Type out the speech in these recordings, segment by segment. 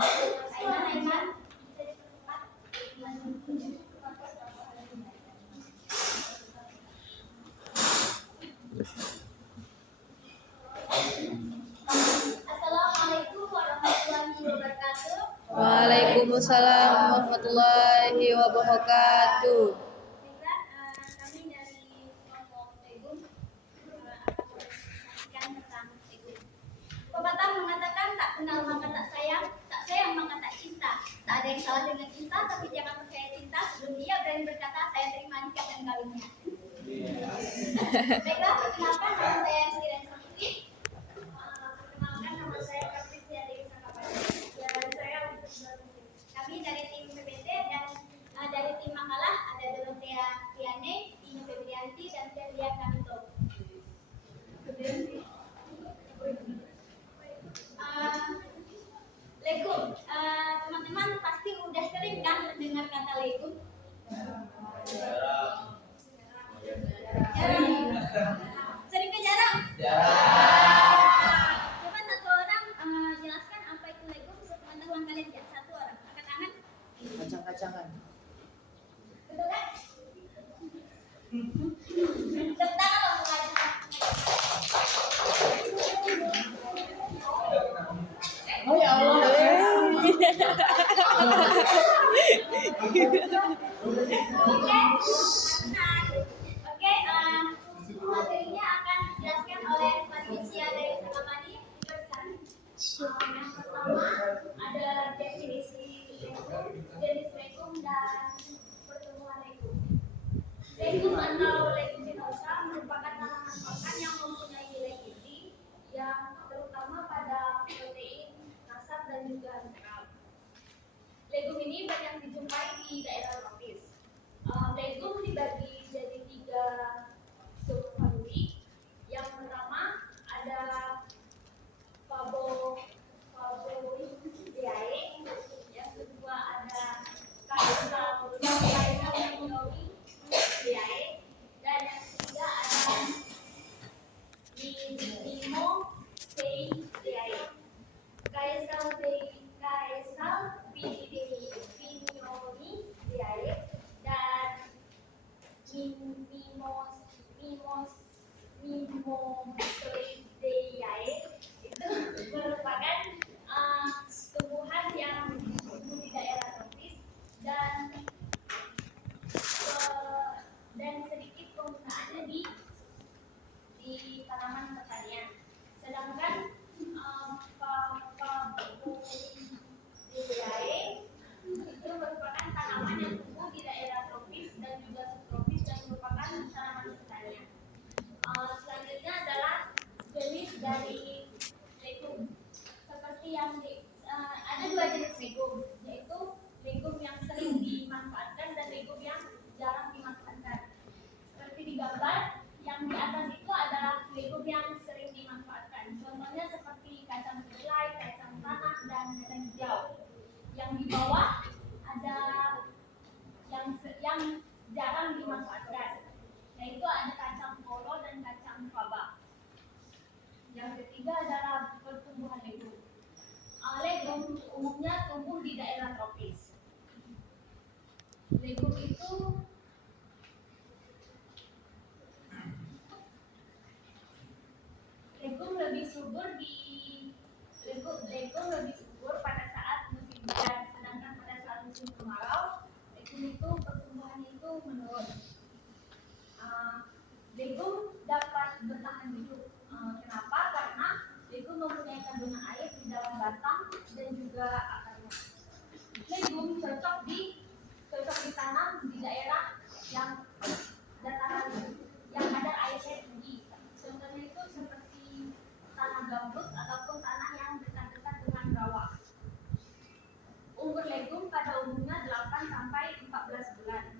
Assalamualaikum warahmatullahi wabarakatuh. Waalaikumsalam warahmatullahi wabarakatuh. Kami dari kelompok Legum akan menjelaskan tentang Legum. Pepatah mengatakan tak kenal maka tak sayang maka tak cinta. Tak ada yang salah dengan cinta, tapi jangan percaya cinta sebelum dia berani berkata saya terima nikah dan kawinnya. Baiklah, perkenalkan nama saya Siren Saputri. Perkenalkan nama saya Patricia Dewi Sakapati. Dan saya kami dari tim PPT dan dari tim makalah ada Dorothea Tiane, Ino Febrianti, dan Ferdia Kamito. Legum, teman-teman pasti udah sering kan mendengar kata legum? Jarang. Sering ke jarang? Coba satu orang jelaskan apa itu legum sepengetahuan kalian. Satu orang, angkat tangan. Kacang-kacangan. Betul kan? Tepuk tangan loh, Oh ya Allah. Oke, materinya akan dijelaskan oleh Patricia dari Sakapani. Yang pertama ada definisi legum, jenis legum dan pertumbuhan legum. Legum atau leguminosa merupakan tanaman pakan yang mempunyai nilai gizi yang terutama pada protein, asam dan juga mineral. Legum ini banyak dijumpai di daerah tropis. Legum dibagi jadi 3 subfamili. Yang pertama ada Faboideae, yang kedua ada Caesalpinioideae, dan yang ketiga ada Mimoseideae. Caesalpinioideae dan Mimoseideae itu merupakan tumbuhan yang tumbuh di daerah tropis dan sedikit penggunaannya di tanaman pertanian. Sedangkan Faboideae itu merupakan tanaman yang tumbuh di daerah tropis dan juga subtropis dan merupakan tanaman pertanian. Selanjutnya adalah jenis dari legum. Seperti yang ada 2 jenis legum, yaitu legum yang sering dimanfaatkan dan legum yang jarang dimanfaatkan. Seperti di gambar yang di atas itu adalah legum yang sering dimanfaatkan. Contohnya seperti kacang kedelai, kacang tanah, dan kacang hijau. Yang di bawah ada yang jarang dimanfaatkan, yaitu ada kacang kolo dan kacang faba. Yang ketiga adalah pertumbuhan legum. Legum umumnya tumbuh di daerah tropis. Legum itu lebih subur pada saat musim hujan, sedangkan pada saat musim kemarau legum itu pertumbuhannya itu menurun. Legum dapat bertahan hidup. Kenapa? Karena legum mempunyai kandungan air di dalam batang dan juga akarnya. Legum cocok ditanam di daerah yang dataran yang ada airnya tinggi. Contohnya itu seperti tanah gambut ataupun tanah yang dekat-dekat dengan rawa. Umur legum pada umumnya 8 sampai 14 bulan.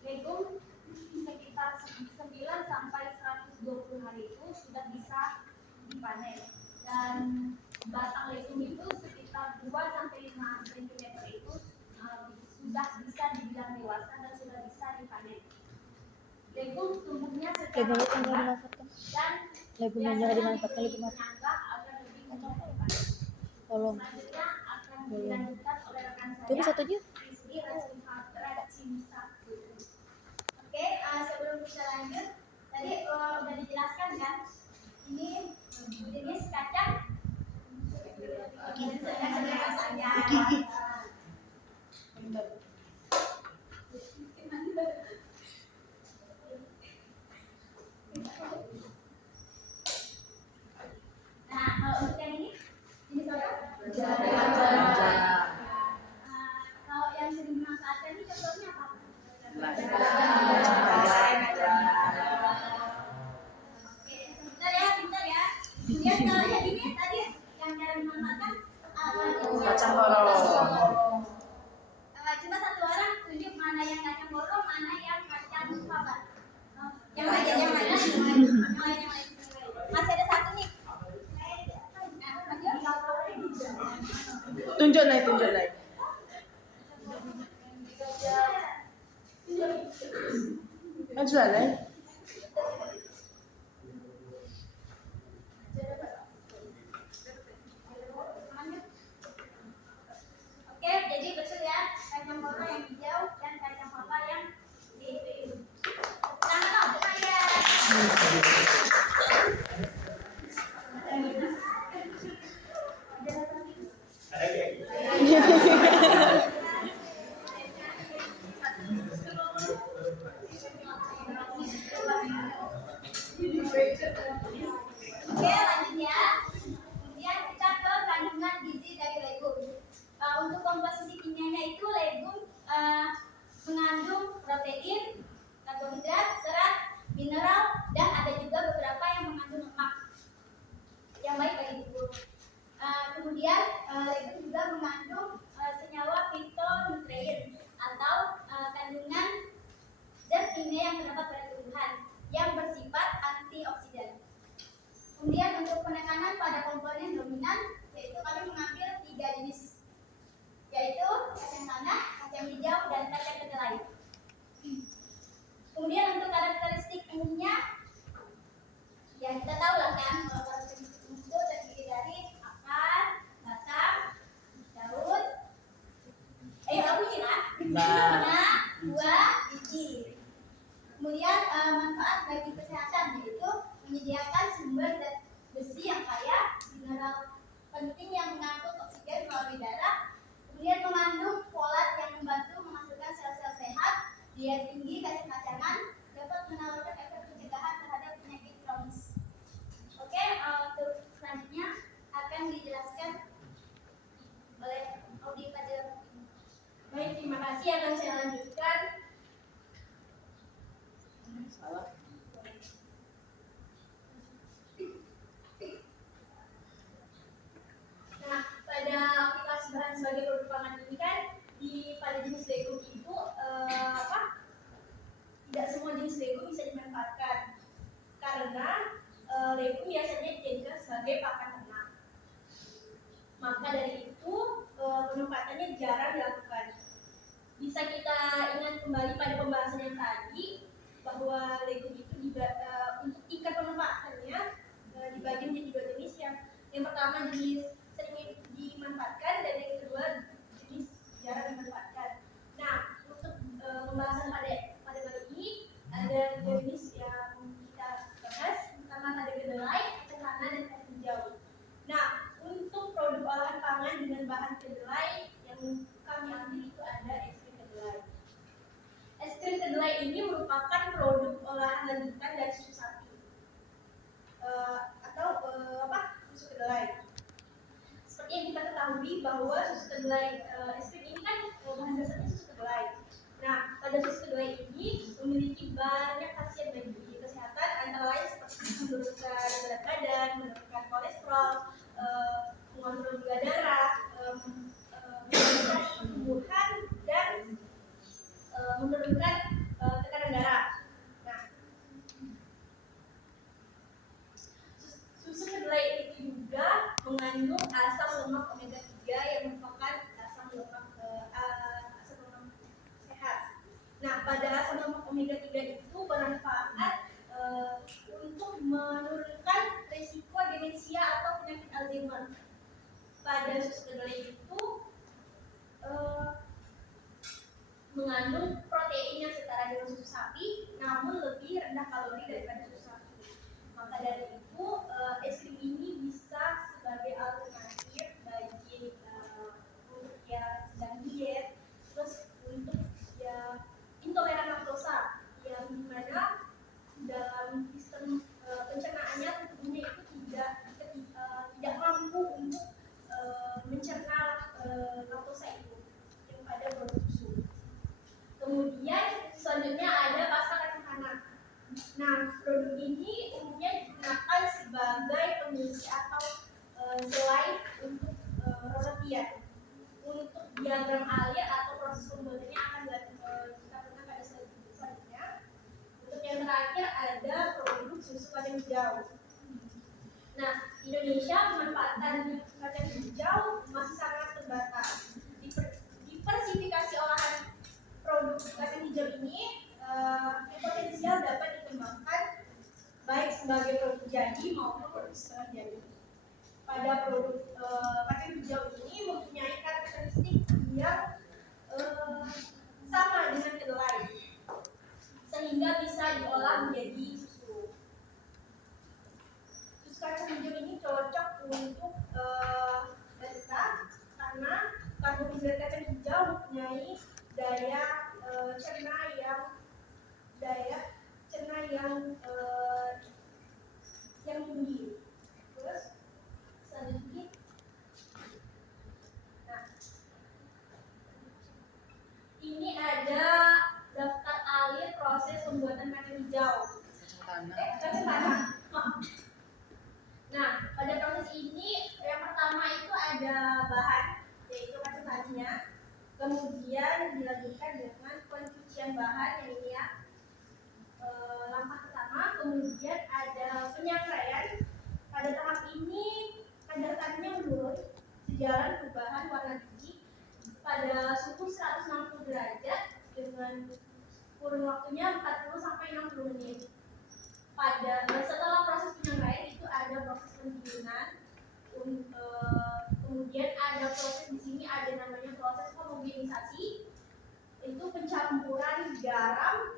Legum sekitar 9 sampai 120 hari itu sudah bisa dipanen, dan batang legum itu sekitar 2 sampai 5 cm itu sudah bisa dibilang dewasa dan sudah bisa dipanen. Legum tumbuhnya secara lambat dan biasanya menyangga agar lebih mudah dipanen. Selanjutnya akan dilanjutkan oleh rekan Coba saya, satu aja. Rizky Rajimisa. Oke, sebelum kita lanjut, tadi udah dijelaskan kan, ini jenis kacang sedang saja. Nah, untuk yang ini, jenis apa? Kalau yang sering dimanfaatkan ini contohnya apa? Oke, bentar ya. Kemudian kalau yang ini tadi yang cara dimanfaatkan Kacang borong. Coba satu orang tunjuk mana yang kacang borong, mana yang kacang apa? Yang lain. Masih ada satu nih. Tunjuk naik. Maju lah. Oke, jadi betul ya, kacang borong yang hijau dan kacang papa yang biru. Tangan dong, ya. Oke, lanjut ya. Kemudian kita ke kandungan gizi dari legum. Untuk komposisi kimianya itu legum mengandung protein, karbohidrat, serat, mineral, dan ada juga beberapa yang mengandung lemak yang baik bagi tubuh. Kemudian legum juga mengandung senyawa fitonutrien atau kandungan zat kimia yang terdapat pada tumbuhan yang bersifat antioksidan. Kemudian untuk penekanan pada komponen dominan, yaitu kami mengambil 3 jenis, yaitu kacang tanah, kacang hijau, dan kacang kedelai. Kemudian untuk karakteristik umumnya, ya kita tahu lah kan, kalau karakteristik umum itu terdiri dari akar, batang, daun, bunyi lah, buah, biji. Kemudian manfaat bagi kesehatan yaitu menyediakan sumber zat besi yang kaya, mineral penting yang mengangkut oksigen melalui darah, kemudian mengandung folat yang membantu menghasilkan sel-sel sehat, dia tinggi, kacang-kacangan, dapat menawarkan efek pencegahan terhadap penyakit kronis. Oke, untuk selanjutnya akan dijelaskan oleh Audi Fadil. Baik, terima kasih, akan saya lanjutkan. Salah. Nah, pada aplikasi bahan sebagai produk pangan ini kan pada jenis legum itu tidak semua jenis legum bisa dimanfaatkan karena legum biasanya dijadikan sebagai pakan ternak. Maka dari itu penempatannya jarang dilakukan. Bisa kita ingat kembali pada pembahasan yang tadi bahwa legum itu untuk tingkat pemanfaatannya dibagi menjadi 2 jenis. Yang pertama jenis sering dimanfaatkan dan yang kedua jenis jarang dimanfaatkan. Nah, untuk pembahasan pada kali ini ada 2 jenis yang kita bahas, pertama ada kedelai, kacang tanah, dan kacang hijau. Nah, untuk produk olahan pangan dengan bahan kedelai yang kami ambil itu ada es krim kedelai. Es krim kedelai ini merupakan produk olahan lanjutan dari susu sapi atau susu kedelai. Seperti yang kita ketahui bahwa susu kedelai es krim ini kan bahan dasarnya susu kedelai. Nah, pada susu kedelai ini memiliki banyak khasiat bagi kesehatan, antara lain seperti menurunkan berat badan, menurunkan kolesterol, mengontrol gula darah, menurunkan pertumbuhan, dan menurunkan tekanan darah. Nah, susu kedelai itu juga mengandung asam lemak omega 3 yang merupakan asam lemak sehat. Nah, pada asam lemak omega 3 itu bermanfaat untuk menurunkan risiko demensia atau penyakit Alzheimer. Pada susu kedelai itu mengandung protein yang setara dengan susu sapi, namun lebih rendah kalori daripada susu sapi. Maka dari itu, es krim ini bisa sebagai alternatif bagi untuk yang sedang diet, terus untuk yang intoleran laktosa, yang dimana dalam sistem pencernaannya tubuhnya itu tidak mampu untuk mencerna laktosa itu yang pada produk susu. Kemudian selanjutnya ada pasta kacang tanah. Nah, produk ini umumnya digunakan sebagai pengisi atau selai untuk rosatia. Untuk diagram alir atau proses pembuatannya akan dilakukan pada selanjutnya. Untuk yang terakhir ada produk susu kacang hijau. Nah, Indonesia memanfaatkan kacang hijau masih sangat terbatas. Diversifikasi olahan produk kacang hijau ini potensial dapat dikembangkan baik sebagai produk jadi maupun produk setengah jadi. Pada produk kacang hijau ini mempunyai karakteristik yang sama dengan kedelai, sehingga bisa diolah menjadi susu. Susu kacang hijau ini cocok untuk balita karena karbohidrat kacang hijau mempunyai daya cerna yang tinggi. Terus selanjutnya, nah, ini ada daftar alir proses pembuatan kacang hijau. Kacang tanah. Nah, pada proses ini yang pertama itu ada bahan, yaitu kacang tanahnya. Kemudian dilanjutkan dengan pencucian bahan, yang ini ya, langkah pertama. Kemudian ada penyangraian. Pada tahap ini kadar tanahnya menurun sejalan perubahan warna biji pada suhu 160 derajat dengan kurun waktunya 40 sampai 60 menit. Setelah proses penyangraian itu ada proses pendinginan. Kemudian ada proses di sini ada namanya proses homogenisasi, itu pencampuran garam,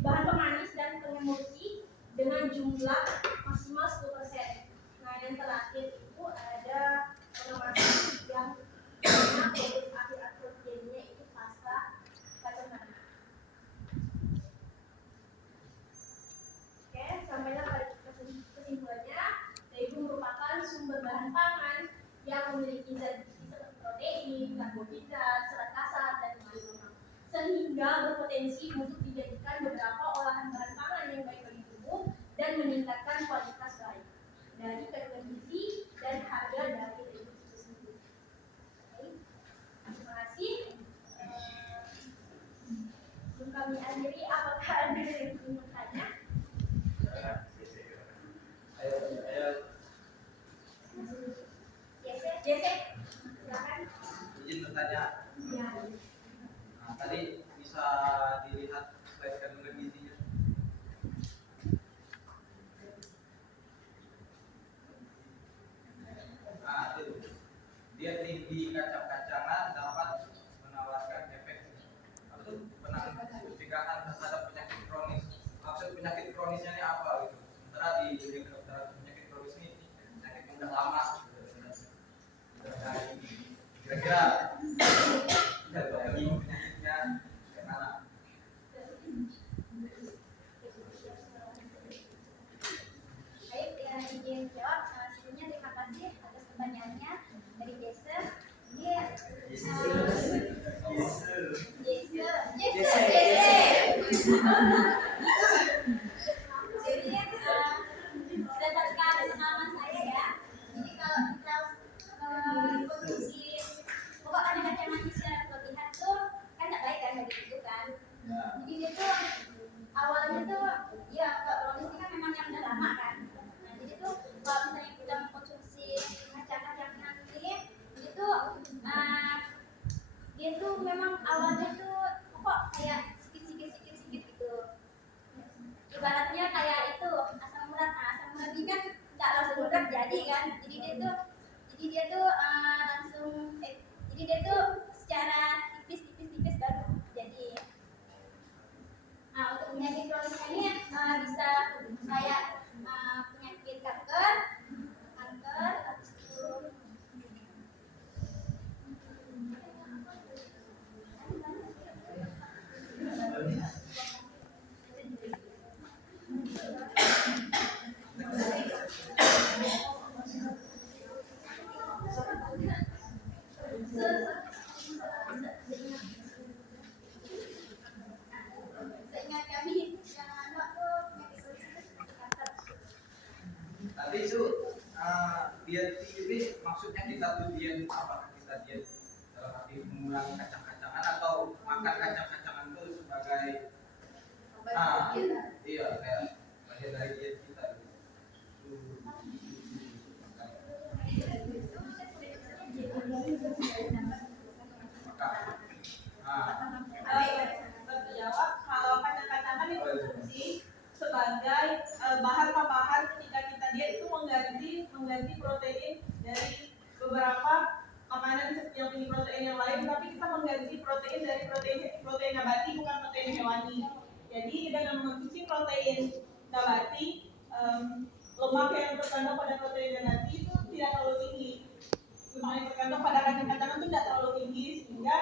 bahan pemanis dan pengemulsi dengan jumlah maksimal 10%. Nah, yang terakhir itu ada pengemasan yang produk akhir proteinnya itu pasta kacang tanah. Oke, sampailah pada kesimpulannya, yaitu merupakan sumber bahan pangan yang memiliki zat gizi seperti protein, karbohidrat, serat kasar, dan lemak, sehingga berpotensi untuk dijadikan beberapa olahan bahan pangan yang baik bagi tubuh dan meningkatkan kualitas baik dari kandungan gizi dan harga dari produk itu sendiri. Oke, terima kasih. Sebelum kami akhiri, apakah ada yang ingin bertanya? Jesse, silakan. Izin bertanya. Ya. Nah, tadi bisa dilihat slide kandungan gizinya. Nah, itu dia tinggi kacang-kacangan dapat menawarkan efek pencegahan terhadap penyakit kronis. Maksud penyakit kronisnya ini apa gitu? Sementara di kedokteran penyakit kronis ini penyakit yang udah lama. Kira-kira penyakitnya kemana? Baik, izin jawab. Sebelumnya terima kasih atas pertanyaannya dari Jesse. Jadi berdasarkan pengalaman saya ya, jadi kalau kita konsumsi pokok kacang manis yang berlebihan tuh kan tak baik kan bagi tubuh kan. Jadi dia tuh awalnya tuh ya kalau ini kan memang yang udah lama kan. Nah jadi tuh kalau misalnya kita mengkonsumsi kacang-kacang ini, jadi tuh dia tuh memang awalnya tuh kok kayak sedikit gitu. Ibaratnya kayak itu asam urat. Nah, asam urat ini kan nggak langsung urat jadi kan. Jadi dia tuh dia tuh secara tipis baru jadi. Nah, untuk penyakit kronis ini bisa kayak penyakit kanker, habis itu seingat kami yang anak tuh penyakit kronis itu seperti kanker. Tadi itu diet ini maksudnya kita tuh diet apa? Kita diet dalam arti mengurangi kacang-kacangan atau makan kacang-kacangan itu sebagai iya kayak bagian dari diet kita. Terjawab kalau kacang-kacangan dikonsumsi sebagai bahan tambahan ketika kita diet itu mengganti protein dari beberapa makanan yang tinggi protein yang lain, tapi kita mengganti protein dari protein nabati bukan protein hewani. Jadi dengan mengonsumsi protein nabati, lemak yang terkandung pada protein nabati itu tidak terlalu tinggi. Lemak yang terkandung pada kacang-kacangan itu tidak terlalu tinggi, sehingga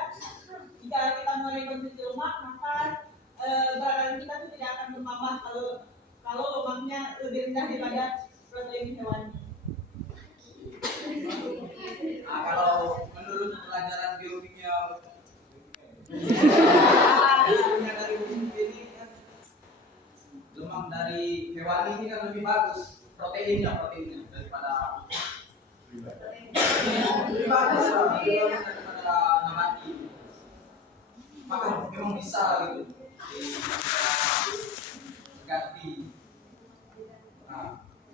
jika kita mulai konsumsi lemak, maka berat badan kita itu tidak akan bertambah kalau lemaknya lebih rendah daripada protein hewani. Kalau menurut pelajaran biokimia dari ini kan lemak dari hewani ini kan lebih bagus proteinnya daripada lebih bagus daripada nabati. Maka memang bisa gitu ganti.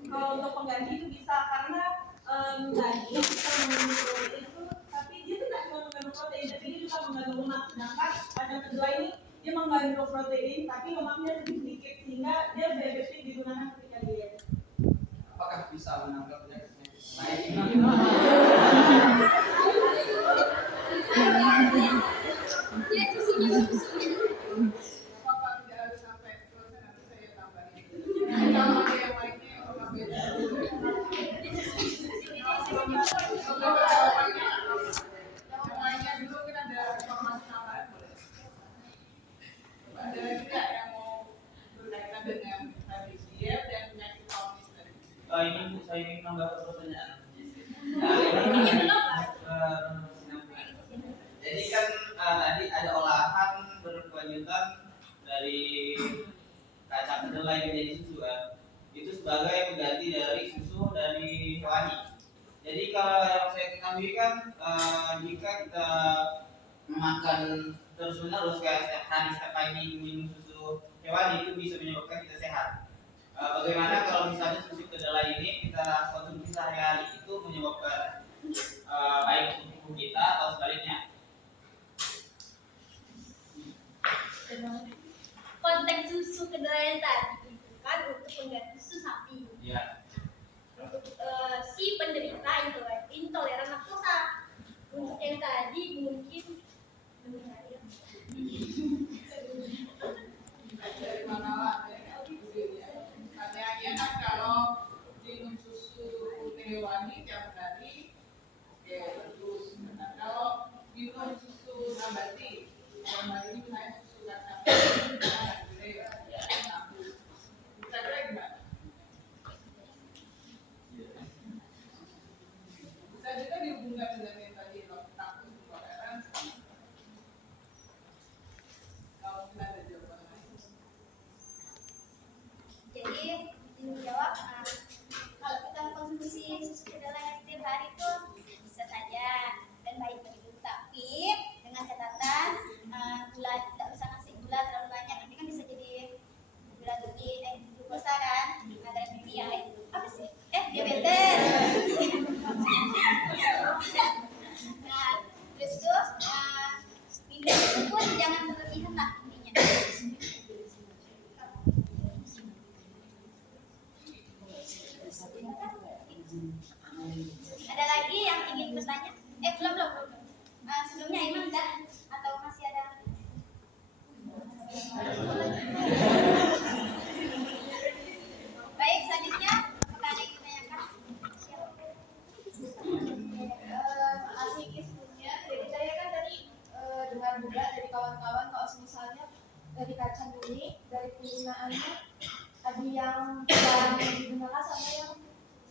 Kalau untuk pengganti itu bisa karena daging bisa mengandung protein itu, tapi dia tidak cuma mengandung protein, tapi dia juga mengandung lemak. Sedangkan kacang kedua ini dia mengandung protein, tapi lemaknya lebih sedikit sehingga dia lebih efektif digunakan ketika diet. Apakah bisa menangkap penyakit lain? Tidak susunya bagus. Ini saya ingin menambah pertanyaan. Jadi kan tadi ada olahan berkelanjutan dari kacang kedelai menjadi susu kan? Itu sebagai pengganti dari susu dari hewani. Jadi kalau yang saya ketahui kan jika kita makan terus menerus kayak setiap pagi minum susu hewani itu bisa menyebabkan kita sehat. Bagaimana kalau misalnya susu kedelai ini kita konsumsi sehari-hari itu menyebabkan baik untuk tubuh kita atau sebaliknya? Konteks susu kedelai tadi itu kan untuk pengganti susu sapi. Iya. Untuk si penderita intoleran laktosa. Untuk yang tadi mungkin dari mana lah pertanyaannya kan kalau minum susu hewani tiap hari ya bagus. Nah, kalau minum susu nabati yang hari ini misalnya susu kacang bisa kira gimana? Bisa juga dihubungkan dengan yang tadi takut intoleransi. dari yang jarang digunakan sampai yang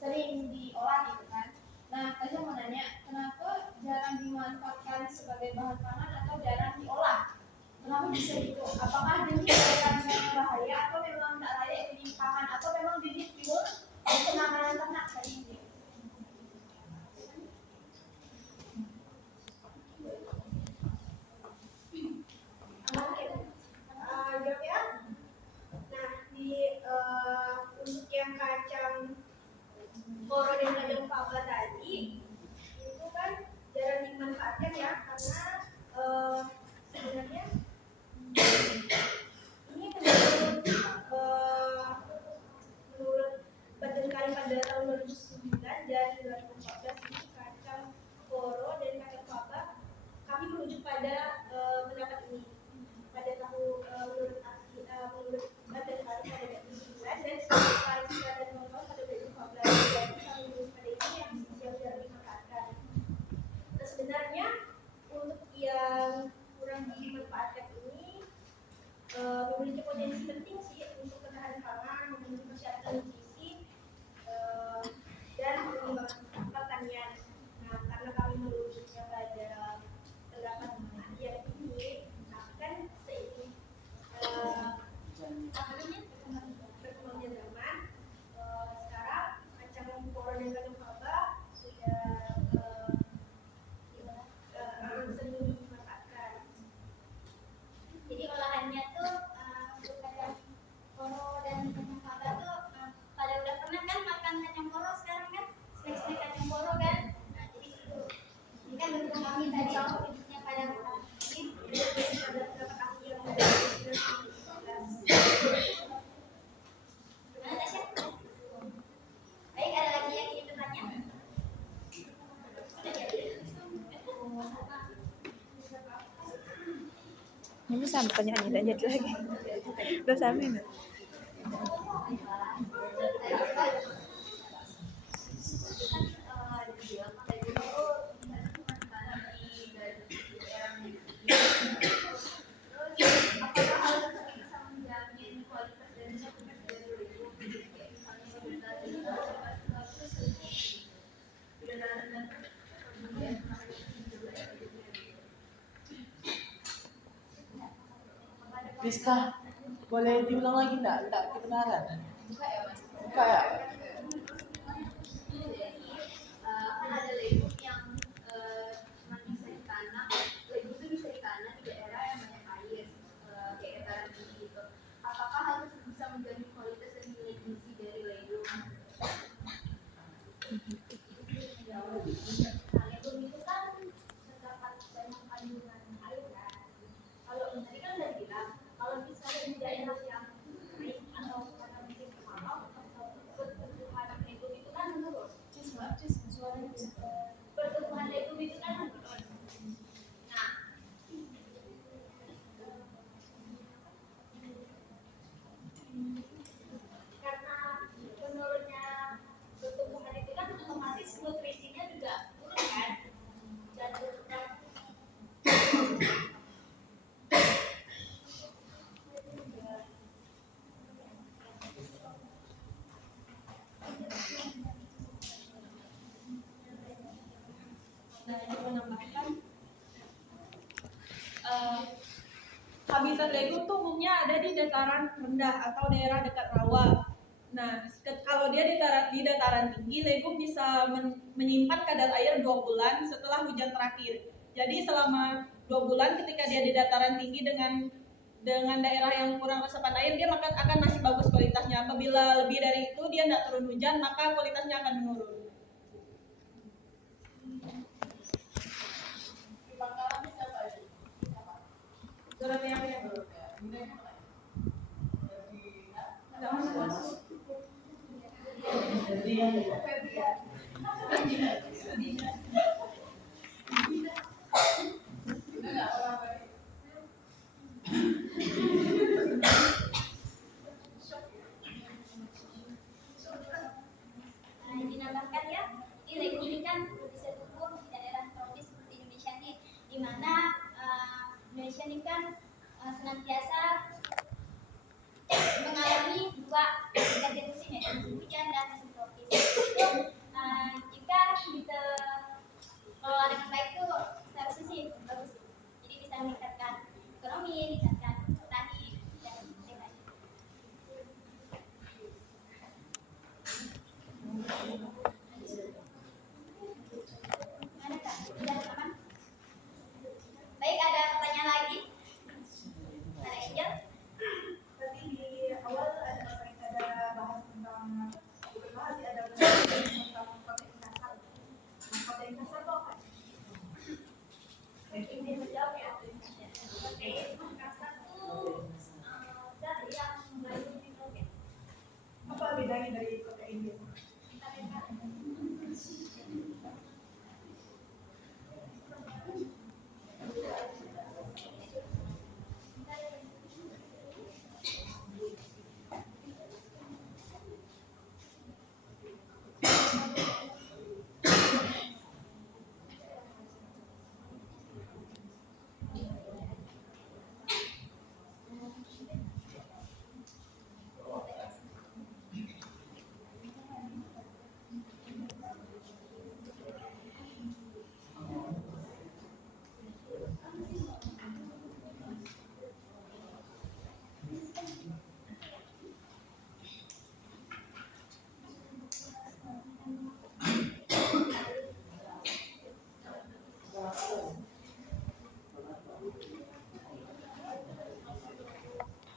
sering diolah gitu kan. Nah, tadi mau nanya, kenapa jarang dimanfaatkan sebagai bahan pangan atau jarang diolah? Kenapa bisa gitu? Apakah demi karena bahaya atau memang tidak layak penyimpangan atau memang demi pure penanganan ternak tadi ini? Jawab ya. Nah, untuk yang kacang koro dan kacang faba tadi itu kan jarang dimanfaatkan ya karena sebenarnya ini menurut Badan Kali pada tahun 2009 dan 2014 ini kacang koro dan kacang faba kami merujuk pada pendapat ini pada tahun menurut Badan Kali pada 2009 dan Kali pada tahun pada 2014. Jadi kami merujuk pada ini yang jarang dimanfaatkan. Nah, sebenarnya untuk yang kurang dimanfaatkan ini memiliki potensi penting sih untuk ketahanan pangan, memenuhi persyaratan nutrisi dan pengembangan pertanian. Nah, karena kami merujuknya pada pendapat ahli ini, akan seiring berkembangnya zaman, sekarang kacang koro dan kacang faba sudah sering dimanfaatkan. Jadi olahannya tuh untuk kacang koro dan kacang faba tuh pada udah pernah kan makan kacang koro sekarang kan snack kacang koro kan. Nah, jadi itu ini kan untuk kami tadi rujuknya pada ini pada pendapat ahli yang sudah gimana Tasya? Baik, ada lagi yang ingin bertanya? Ini sama pertanyaannya lanjut lagi. Udah sampai nih. Apakah hal tersebut bisa menjamin kualitas dari sertifikat dari Lego? Kayak misalnya Rizka, boleh diulang lagi enggak? Enggak kedengaran. Buka ya? kan ada Lego yang cuma bisa ditanam. Lego itu bisa ditanam di daerah yang banyak air, kayak dataran tinggi gitu. Apakah hal tersebut bisa menjamin kualitas dan nilai gizi dari Lego? Nah, Lego itu kan terdapat banyak kandungan air kan. Kalau tadi kan udah bilang, kalau misalnya di daerah yang kering atau karena musim kemarau atau pertumbuhan Lego itu kan menurun. Pertumbuhan Lego itu kan menurun. Nah, karena menurunnya pertumbuhan itu kan otomatis nutrisinya juga turun kan, dan berkurang. Nah, ini menambahkan habitat Lego tuh umumnya ada di dataran rendah atau daerah dekat rawa. Nah, kalau dia di dataran tinggi, Lego bisa menyimpan kadar air 2 bulan setelah hujan terakhir. Jadi selama 2 bulan ketika dia di dataran tinggi dengan daerah yang kurang resapan air, dia akan masih bagus kualitasnya. Apabila lebih dari itu dia tidak turun hujan, maka kualitasnya akan menurun. Pangkalannya siapa aja? Surat yang belum. Nilainya mana? Enggak orang baik. Nah, dinamakan ya, ini Lego ini kan bisa tumbuh di daerah tropis seperti Indonesia nih, di mana Indonesia ini kan senantiasa mengalami dua ganti musim ya, musim hujan dan musim tropis. Itu jika bisa kelola dengan baik itu seharusnya sih bagus. Jadi bisa meningkatkan ekonomi, meningkatkan petani dan lain-lain. Gimana Kak? Sudah aman? Baik, ada pertanyaan lagi? Ada Angel? Tadi di awal ada bahas tentang tentang protein kasar. Nah, protein kasar itu apa? Ini menjawab ya. Protein kasar itu zat yang mengandung nitrogen. Apa bedanya dari protein biasa?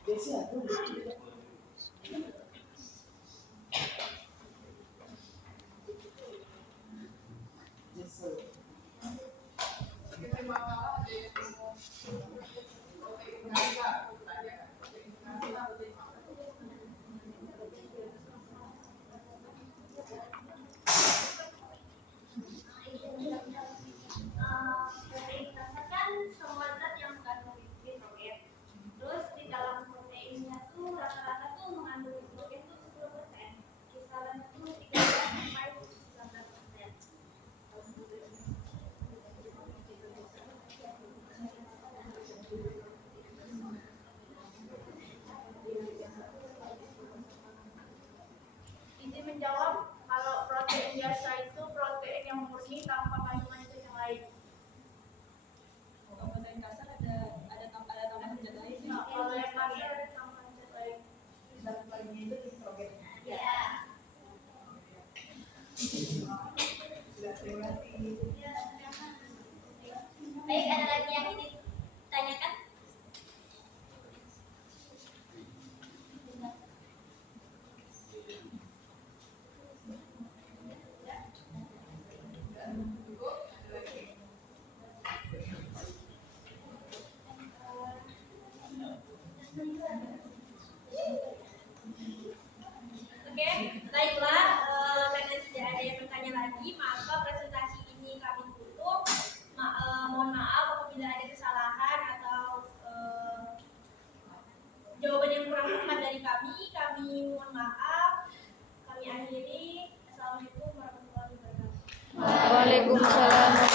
Desi aku lucu ya. Desi. Kita masalah ada yang mau protein kasar, tanya protein kasar. Protein kasar kan semua zat yang mengandung nitrogen. Terus di dalam proteinnya tuh rata-rata tuh mengandung nitrogen tuh 10%. Kisaran tuh 13 sampai 19%. Izin menjawab, kalau protein biasa itu protein yang murni tanpa kandungan zat yang lain. Kalau protein kasar ada tambahan zat lain. Nah, kalau yang kasar ada tambahan zat lain. Zat lainnya itu nitrogen. Ya. Sudah, terima kasih. Baik, ada lagi yang ingin ditanyakan? Cukup, ada lagi. Oke, baiklah, karena tidak ada yang bertanya lagi, maka presentasi ini kami tutup. Mohon maaf apabila ada kesalahan atau jawaban yang kurang tepat dari kami mohon maaf. Kami akhiri. Assalamualaikum warahmatullahi wabarakatuh. Waalaikumsalam